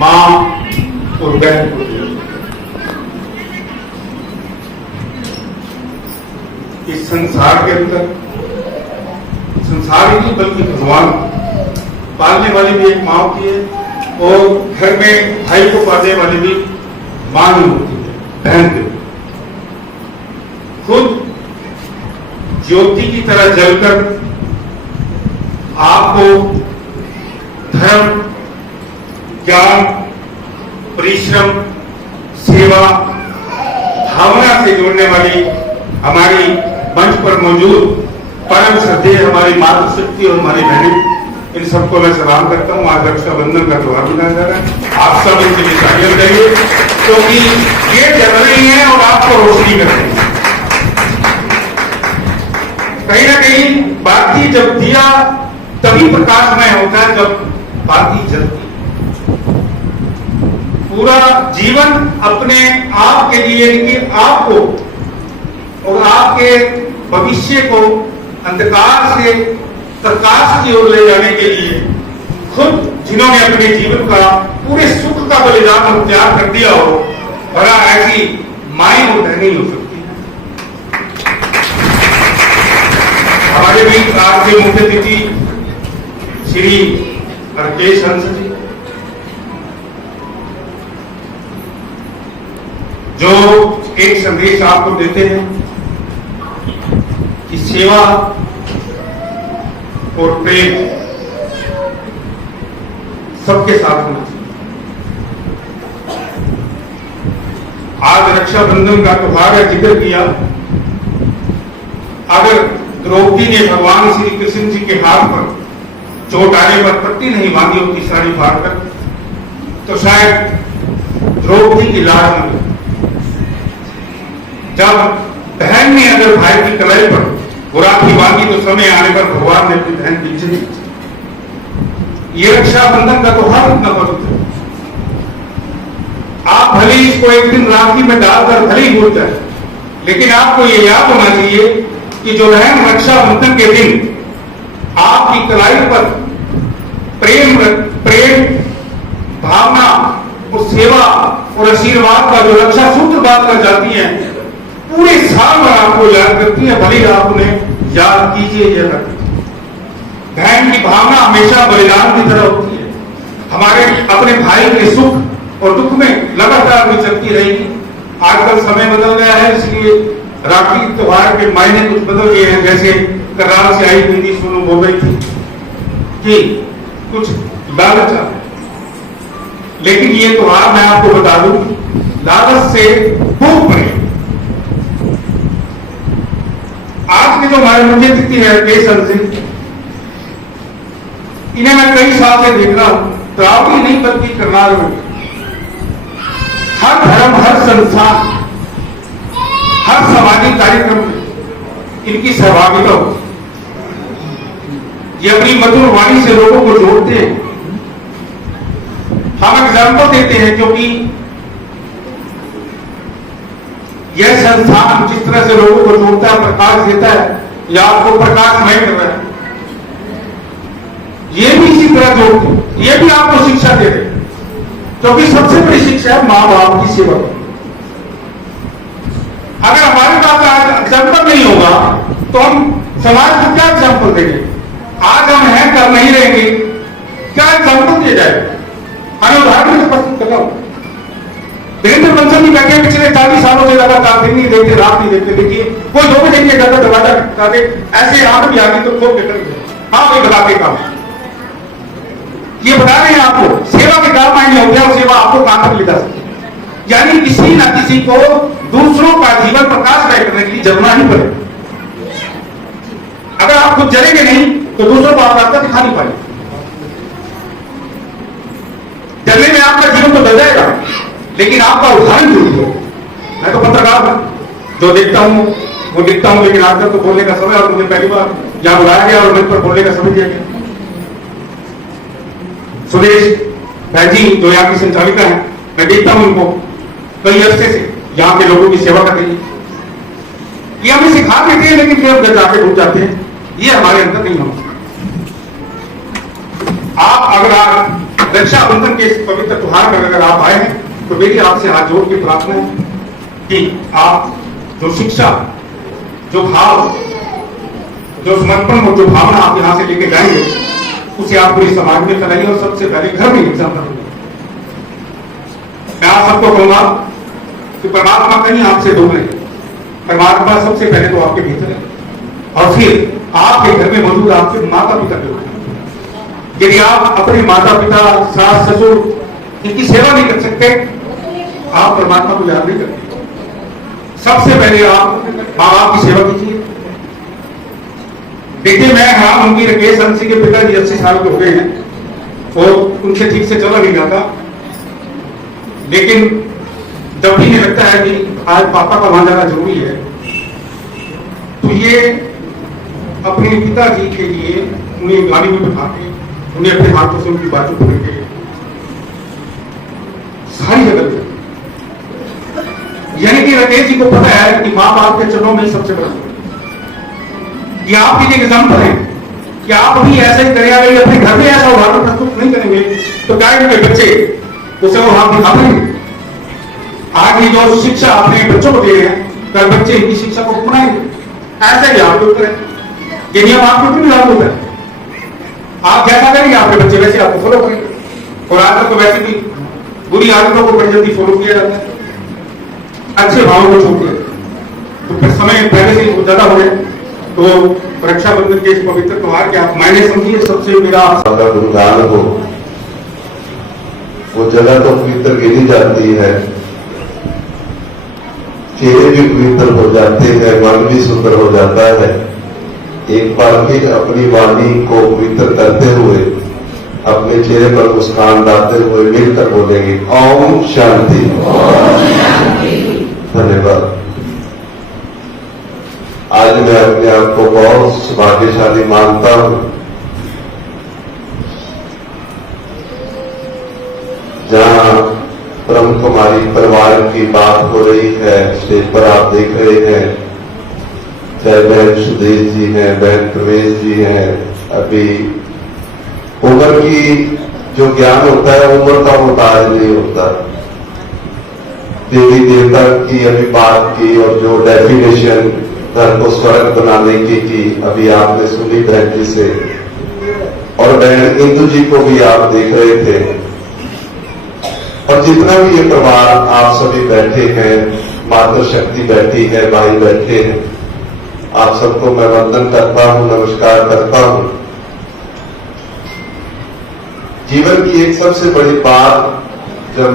माँ और बहन को दिया। इस संसार के अंदर संसार ही नहीं बल्कि भगवान पालने वाली भी एक माँ होती है और घर में भाई को पालने वाली भी माँ ही होती है, बहन भी। खुद ज्योति की तरह जलकर आपको धर्म, ज्ञान, परिश्रम, सेवा, भावना से जोड़ने वाली हमारी मंच पर मौजूद परम श्रद्धेय हमारी मातृशक्ति और हमारी बहनें, इन सबको मैं सलाम करता हूँ। आज रक्षाबंधन का त्योहार मनाया जा रहा है, आप सब इनके लिए तालियां बजाइए क्योंकि ये जल रही हैं और आपको रोशनी कर रही हैं। कहीं ना कहीं बाती जब दिया तभी प्रकाशमय होता है जब बाती जलती। पूरा जीवन अपने आप के लिए कि आपको और आपके भविष्य को अंधकार से प्रकाश की ओर ले जाने के लिए खुद जिन्होंने अपने जीवन का पूरे सुख का बलिदान और त्याग कर दिया हो, भला ऐसी माएं और बहनें हो सकती है। हमारे बीच आज के मुख्य अतिथि श्री हरकेश हंस जी, जो एक संदेश आपको देते हैं कि सेवा और प्रेम सबके साथ होना चाहिए। आज रक्षाबंधन का त्योहार का जिक्र किया। अगर द्रौपदी ने भगवान श्री कृष्ण जी के हाथ पर चोट आने पर पट्टी नहीं बांधी होती साड़ी फाड़कर, तो शायद द्रौपदी की लाज न मिलती। जब बहन ने अगर भाई की कलाई पर बुराकी बांधी तो समय आने पर भगवान ने अपनी बहन की इज्जत की। ये रक्षाबंधन का त्योहार इतना पवित्र है। आप भले इसको एक दिन राखी में डालकर भले ही भूल जाए, लेकिन आपको ये याद होना चाहिए कि जो बहन रक्षाबंधन के दिन आपकी कलाई पर प्रेम भावना और सेवा और आशीर्वाद का जो रक्षा सूत्र बांधकर जाती है, पूरे साल भर आपको याद करती है। भले आप उन्हें याद कीजिए या रखिए। बहन की भावना हमेशा बलिदान की तरह होती है। हमारे अपने भाई के सुख और दुख में लगातार भी चलती रहेगी। आजकल समय बदल गया है, इसलिए राखी त्योहार के मायने कुछ बदल गए हैं। जैसे करार से आई हिंदी सुनो बोल रही थी कि कुछ लालच आ, लेकिन ये त्योहार मैं आपको बता दूं, लालच से खूब बने। आज के जो हमारे मुख्य अतिथि है हरकेश हंस जी, इन्हें मैं कई साल से देख रहा हूं, त्रावड़ी नहीं बल्कि करनाल में हर धर्म, हर संस्थान, हर सामाजिक कार्यक्रम में इनकी सहभागिता होती। ये अपनी मधुर वाणी से लोगों को जोड़ते हैं। हम एग्जाम्पल देते हैं क्योंकि यह संस्थान जिस तरह से लोगों को जोड़ता है, प्रकाश देता है या आपको प्रकाशमय कर रहा है, ये भी इसी तरह जोड़ते हैं। ये भी आपको शिक्षा दे रहे हैं क्योंकि सबसे बड़ी शिक्षा है मां बाप की सेवा। अगर हमारे पास आज एग्जाम्पल नहीं होगा तो हम समाज को क्या एग्जाम्पल देंगे? आज हम हैं, कल नहीं रहेंगे, क्या एग्जाम्पल दिया जाएगा? हमें उदाहरण प्रस्तुत कर रहा हूं। वीरेंद्र बंसल जी बैठे पिछले 40 सालों से लगातार दिन नहीं देखते, रात नहीं देखते। देखिए कोई 2 बजे के जाकर दरवाजा खटका दे, ऐसे आंख भी आ गई तो खोल के कर दे। हाँ कोई बताते काम, ये बता रहे हैं आपको सेवा के काम आएंगे हो गया और सेवा आपको काम तक ले जा सकती है। यानी किसी न किसी को दूसरों का जीवन प्रकाशमय करने के लिए जलना ही पड़ेगा। अगर आप खुद जलेंगे नहीं तो दूसरों को आप रास्ता दिखा नहीं पाएंगे। जलने में आपका जीवन तो जल जाएगा, लेकिन आपका उदाहरण जरूरी हो। मैं तो पत्रकार हूं, जो देखता हूं वो देखता हूं, लेकिन आजकल तो बोलने का समय, और मुझे पहली बार यहां बुलाया गया और मंच पर बोलने का समय दिया गया। सुरेश भाई जी जो यहाँ की संचालिका है, मैं देखता हूं उनको कई अरसे से यहाँ के लोगों की सेवा कर रही है। ये हमें सिखा देते हैं, लेकिन फिर घर जाके डूब जाते हैं। ये हमारे अंदर नहीं होना। आप अगर रक्षाबंधन के इस पवित्र त्योहार में अगर आप आए हैं तो मेरी आपसे हाथ जोड़ के प्रार्थना है कि आप जो शिक्षा, जो भाव, जो समर्पण और जो भावना आप यहां से लेके जाएंगे उसे आप पूरे समाज में फैलाइए और सबसे पहले घर में एग्जाम्पल होगा। मैं आप सबको कहूंगा कि परमात्मा कहीं आपसे दूर है, परमात्मा सबसे पहले तो आपके भीतर है और फिर आपके घर में मौजूद आपके माता पिता के होते हैं। यदि आप अपने माता पिता, सास ससुर इनकी सेवा नहीं कर सकते, आप परमात्मा को याद नहीं करते। सबसे पहले आप माँ बाप की सेवा कीजिए। देखिए, मैं हाँ उनकी राकेश अंशी के पिताजी 80 साल के हो गए हैं और उनसे ठीक से चला नहीं जाता, लेकिन जब भी मुझे लगता है कि आज पापा का वहां जाना जरूरी है तो ये अपने पिताजी के लिए उन्हें गाड़ी में बिठा के उन्हें अपने हाथों से उनकी बातों को लेके सारी जगह, यानी कि राकेश जी को पता है कि माँ बाप के चरणों में सबसे बड़ा ये आपके लिए एग्जाम्पल है कि आप अभी ऐसा ही करें। अगर अपने घर में ऐसा उदाहरण प्रस्तुत नहीं करेंगे तो क्या उनके बच्चे उसे वो हाथ दिखा देंगे। आज ये जो शिक्षा अपने बच्चों को दे रहे हैं, कल बच्चे इनकी शिक्षा को अपनाएंगे। ऐसे ही आप लोग करें, ये नियम आपके ऊपर भी लागू होता है। आप जैसा करेंगे आपके बच्चे वैसे आपको फॉलो करेंगे। और आजकल तो वैसे भी बुरी आदतों को बड़ी जल्दी फॉलो किया जाता है, अच्छे भावों को छोड़ दिया। तो फिर समय पहले से ज्यादा हो गए तो रक्षाबंधन के इस पवित्र त्योहार के आप मायने समझिए। सबसे मेरा गुणगान हो, वो जगह तो पवित्र गिनी जाती है, चेहरे भी पवित्र हो जाते हैं, मन भी सुंदर हो जाता है। एक बार फिर अपनी वाणी को पवित्र करते हुए अपने चेहरे पर मुस्कान डालते हुए मिलकर बोलेंगे ओम शांति। धन्यवाद। आज मैं अपने आप को बहुत सौभाग्यशाली मानता हूं, जहां ब्रह्म कुमारी परिवार की बात हो रही है। स्टेज पर आप देख रहे हैं, चाहे बहन सुदेश जी हैं, बहन प्रवेश जी हैं। अभी उम्र की जो ज्ञान होता है, उम्र का मुताज नहीं होता। देवी देवता की अभी बात की और जो डेफिनेशन घर को स्वर्ग बनाने की अभी आपने सुनी बहन जी से, और बहन इंदु जी को भी आप देख रहे थे। और जितना भी ये परिवार आप सभी बैठे हैं, मातृ शक्ति बैठी है, भाई बैठे हैं, आप सबको मैं वंदन करता हूं, नमस्कार करता हूं। जीवन की एक सबसे बड़ी बात, जब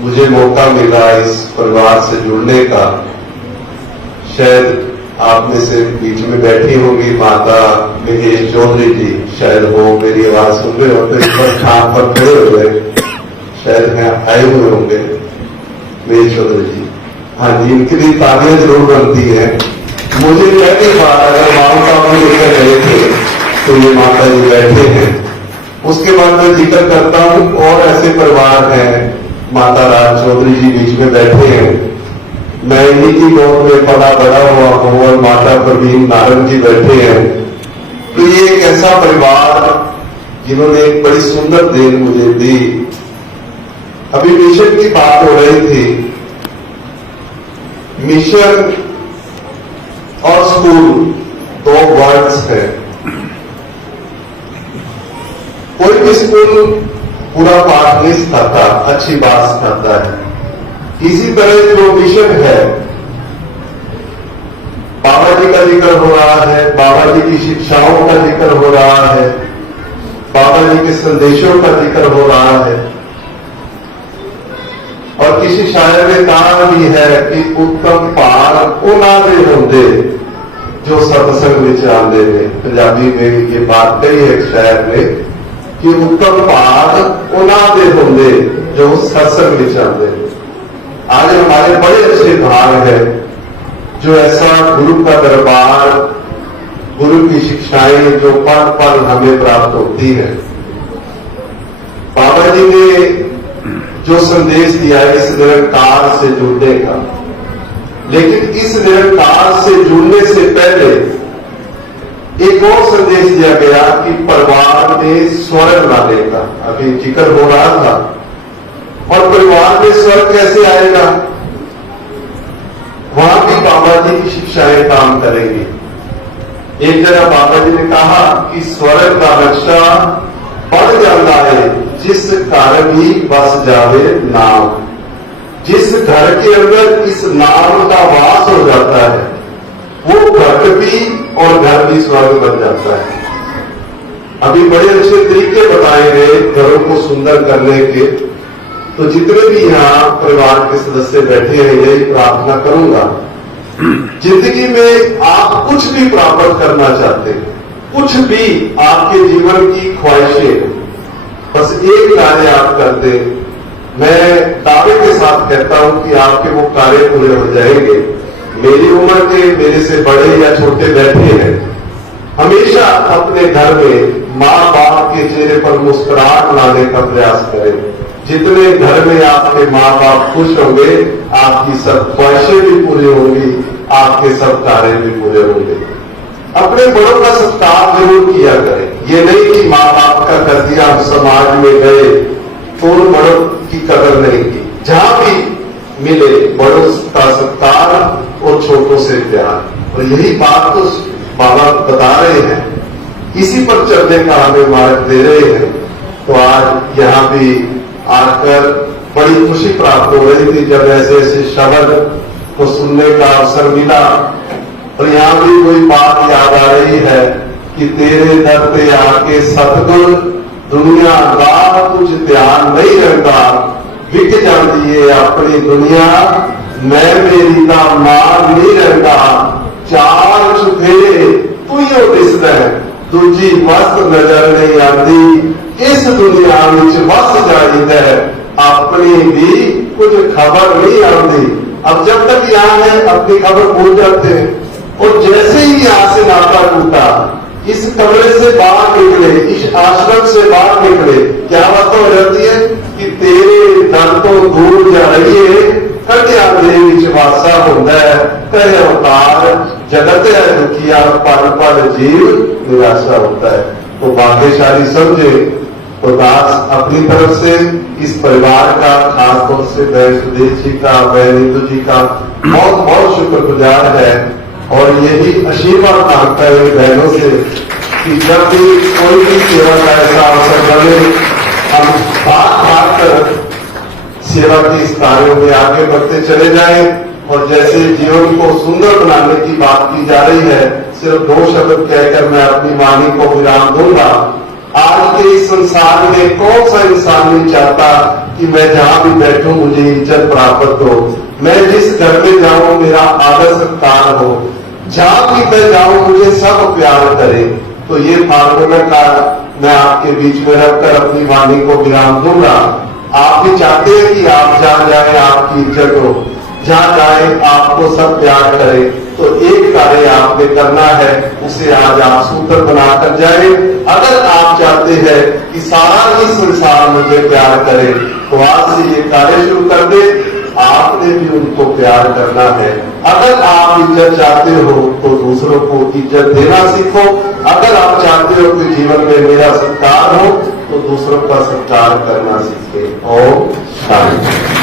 मुझे मौका मिला इस परिवार से जुड़ने का, शायद आप में से बीच में बैठी होंगी माता महेश चौधरी जी, शायद वो मेरी आवाज सुन रहे हो तो इस पर खान पर खड़े हुए शायद आए हुए होंगे महेश चौधरी जी। हाँ जी, इनके लिए तालियां जरूर बनती है। मुझे पहली बार अगर माउंट आबू लेकर गए थे तो ये माता जी बैठे हैं। उसके बाद मैं जिक्र करता हूं और ऐसे परिवार हैं, माता राज चौधरी जी बीच में बैठे हैं, मैं इन्हीं की गोद में पला बड़ा हुआ हूं, और माता प्रवीण नारंग जी बैठे हैं। तो ये एक ऐसा परिवार जिन्होंने एक बड़ी सुंदर देन मुझे दी। अभी मिशन की बात हो रही थी। मिशन और स्कूल दो वर्ड्स हैं। कोई भी स्कूल पूरा पाठ नहीं सिखाता, अच्छी बात सिखाता है। इसी तरह जो मिशन है, बाबा जी का जिक्र हो रहा है, बाबा जी की शिक्षाओं का जिक्र हो रहा है, बाबा जी के संदेशों का जिक्र हो रहा है। और किसी शायर ने कहा भी है कि उत्तम भाग उन्हां दे होंदे जो सत्संग विच आंदे ने। पंजाबी में ये बात कही है शायर ने कि उत्तम भाग उन्हां दे होंदे जो सत्संग विच आंदे ने। आज हमारे बड़े अच्छे भाग है जो ऐसा गुरु का दरबार, गुरु की शिक्षाएं जो पल पल हमें प्राप्त होती है। बाबा जी ने जो संदेश दिया है इस निरंकार से जुड़ने का, लेकिन इस निरंकार से जुड़ने से पहले एक और संदेश दिया गया कि परिवार में स्वर्ग लाने का, अभी जिक्र हो रहा था। और परिवार में स्वर्ग कैसे आएगा, वहां भी बाबा जी की शिक्षाएं काम करेंगी। एक जगह बाबा जी ने कहा कि स्वर्ग का नक्शा बढ़ जाता है जिस घर भी बस जावे नाम। जिस घर के अंदर इस नाम का वास हो जाता है वो घर भी और घर भी स्वर्ग बन जाता है। अभी बड़े अच्छे तरीके बताए गए घरों को सुंदर करने के। तो जितने भी यहाँ परिवार के सदस्य बैठे हैं यही प्रार्थना करूंगा, जिंदगी में आप कुछ भी प्राप्त करना चाहते हैं, कुछ भी आपके जीवन की ख्वाहिशें, बस एक कार्य आप करते, मैं दावे के साथ कहता हूं कि आपके वो कार्य पूरे हो जाएंगे। मेरी उम्र के मेरे से बड़े या छोटे बैठे हैं, हमेशा अपने घर में माँ बाप के चेहरे पर मुस्कुराहट लाने का प्रयास करें। जितने घर में आपके माँ बाप खुश होंगे आपकी सब ख्वाहिशें भी पूरी होंगी, आपके सब कार्य भी पूरे होंगे। अपने बड़ों का सत्कार जरूर किया करें। ये नहीं कि माँ बाप का कर दिया हम समाज में गए तो बड़ों की कदर नहीं की। जहां भी मिले बड़ों का सत्कार और छोटों से प्यार। और यही बात तो बाबा बता रहे हैं, इसी पर चलने का हमें मार्ग दे रहे हैं। तो आज यहाँ भी आकर बड़ी खुशी प्राप्त हो रही थी जब ऐसे ऐसे शब्द को सुनने का अवसर मिला। और यहाँ भी कोई बात याद आ रही है कि तेरे दर पे आके सतगुर दुनिया का कुछ ध्यान नहीं रखता, विक जाती है अपनी दुनिया, मैं मेरी का मार नहीं रखता। चार चुफेरे तू यो दिसद है, दूजी मस्त नजर नहीं आती, इस दुनिया में वस जाइदा है, अपनी भी कुछ खबर नहीं आती। अब जब तक यहाँ है अपनी खबर भूल जाते हैं। और जैसे ही यहाँ से नाता टूटा, इस कमरे से बाहर निकले, इस आश्रम से बाहर निकले, क्या बात हो जाती है कि तेरे दर तो दूर जा रही है, कटिया दे विश्वासा होता है, तेरे अवतार जगत है दुखिया, पल पल जीव निराशा होता है। तो भाग्यशाली समझे तो दास अपनी तरफ से इस परिवार का, खासतौर से बहन सुदेश जी का, बहन नीतू जी का बहुत बहुत शुक्रगुजार है। और यही आशीर्वाद मांगता है बहनों से कि जब भी कोई भी सेवा का ऐसा अवसर बने, हम बात कर सेवा के इस कार्यों में आगे बढ़ते चले जाएं। और जैसे जीवन को सुंदर बनाने की बात की जा रही है, सिर्फ दो शब्द कहकर मैं अपनी वाणी को विराम दूंगा। आज के इस संसार में कौन सा इंसान नहीं चाहता कि मैं जहां भी बैठूं मुझे इज्जत प्राप्त हो, मैं जिस घर में जाऊं मेरा आदर सत्कार हो, जहां भी मैं जाऊं मुझे सब प्यार करे। तो ये फार्मूला का मैं आपके बीच में रखकर अपनी वाणी को विराम दूंगा। आप भी चाहते हैं कि आप जहां जाए आपकी इज्जत हो, जहां जाए आपको सब प्यार करे। तो एक कार्य आपने करना है, उसे आज आप सूत्र बनाकर जाए। अगर आप चाहते हैं कि सारा ही संसार मुझे प्यार करे तो आज से ये कार्य शुरू कर दे, आपने भी उनको प्यार करना है। अगर आप इज्जत चाहते हो तो दूसरों को इज्जत देना सीखो। अगर आप चाहते हो कि जीवन में मेरा सत्कार हो तो दूसरों का सत्कार करना सीखे। ओम शांति।